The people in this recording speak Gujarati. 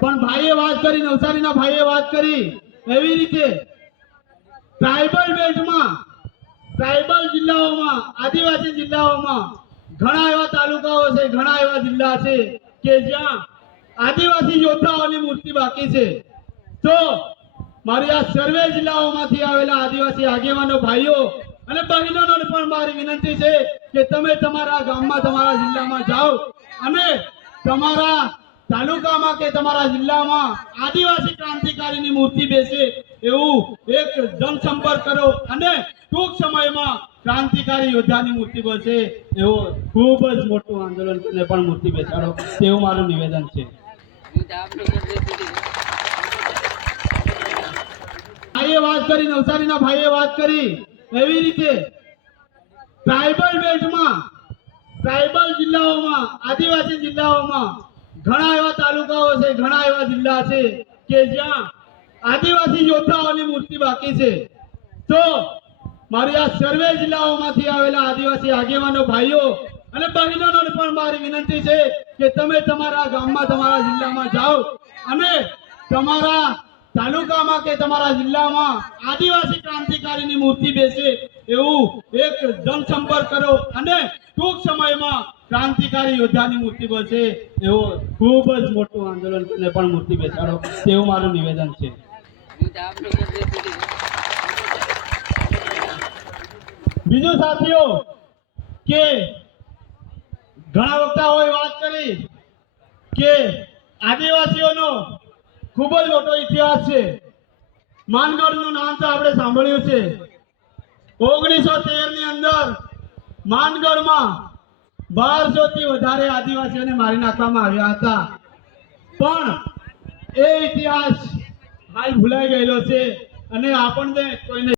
પણ ભાઈએ વાત કરી, નવસારીના ભાઈએ વાત કરી એવી રીતે ટ્રાઇબલ બેલ્ટમાં, ટ્રાઇબલ જિલ્લાઓમાં, આદિવાસી જિલ્લાઓમાં ઘણા એવા તાલુકાઓ છે, ઘણા એવા જિલ્લા છે કે જ્યાં આદિવાસી યોદ્ધાઓની મૂર્તિ બાકી છે. તો મારી આ સર્વે જિલ્લાઓમાંથી આવેલા આદિવાસી આગેવાનો ભાઈઓ અને બહેનોને પણ મારી વિનંતી છે કે તમે તમારા ગામમાં, તમારા જિલ્લામાં જાઓ અને તમારા તાલુકામાં કે તમારા જિલ્લામાં આદિવાસી ક્રાંતિકારીની મૂર્તિ બેસે એવું એક જનસંપર્ક કરો અને ટૂંક સમયમાં ક્રાંતિકારી યોદ્ધાની મૂર્તિ બનશે એવો ખૂબ જ મોટું આંદોલન કરીને પણ મૂર્તિ બેસાડો તેવું મારું નિવેદન છે. ભાઈએ વાત કરી, નવસારીના ભાઈએ વાત કરી એવી રીતે ટ્રાઇબલ બેલ્ટમાં, ટ્રાઇબલ જિલ્લાઓમાં, આદિવાસી જિલ્લાઓમાં ઘણા એવા તાલુકાઓ છે, ઘણા એવા જિલ્લા છે કે જ્યાં આદિવાસી યોદ્ધાઓની મૂર્તિ બાકી છે. તો મારી આ સર્વે જિલ્લાઓમાંથી આવેલા આદિવાસી આગેવાનો ભાઈઓ અને બહેનોને પણ મારી વિનંતી છે કે તમે તમારા ગામમાં, તમારા જિલ્લામાં જાઓ અને તમારા તાલુકામાં કે તમારા જિલ્લામાં આદિવાસી ક્રાંતિકારીની મૂર્તિ બેસે એવું એક જનસંપર્ક કરો અને ટૂંક સમયમાં ક્રાંતિકારી યોદ્ધાની મૂર્તિ બનશે એવો ખૂબ જ મોટું આંદોલન કરીને પણ મૂર્તિ બેસાડો તેવું મારું નિવેદન છે. બીજું સાથીઓ કે ઘણા વક્તાઓએ વાત કરી કે આદિવાસીઓનો ખૂબ જ મોટો ઇતિહાસ છે. માનગઢનું નામ તો આપણે સાંભળ્યું છે. 1913 ની અંદર માનગઢમાં 1200 થી વધારે આદિવાસીઓને મારી નાખવામાં આવ્યા હતા. પણ એ ઇતિહાસ હાલ ભૂલાઈ ગયેલો છે અને આપણને કોઈને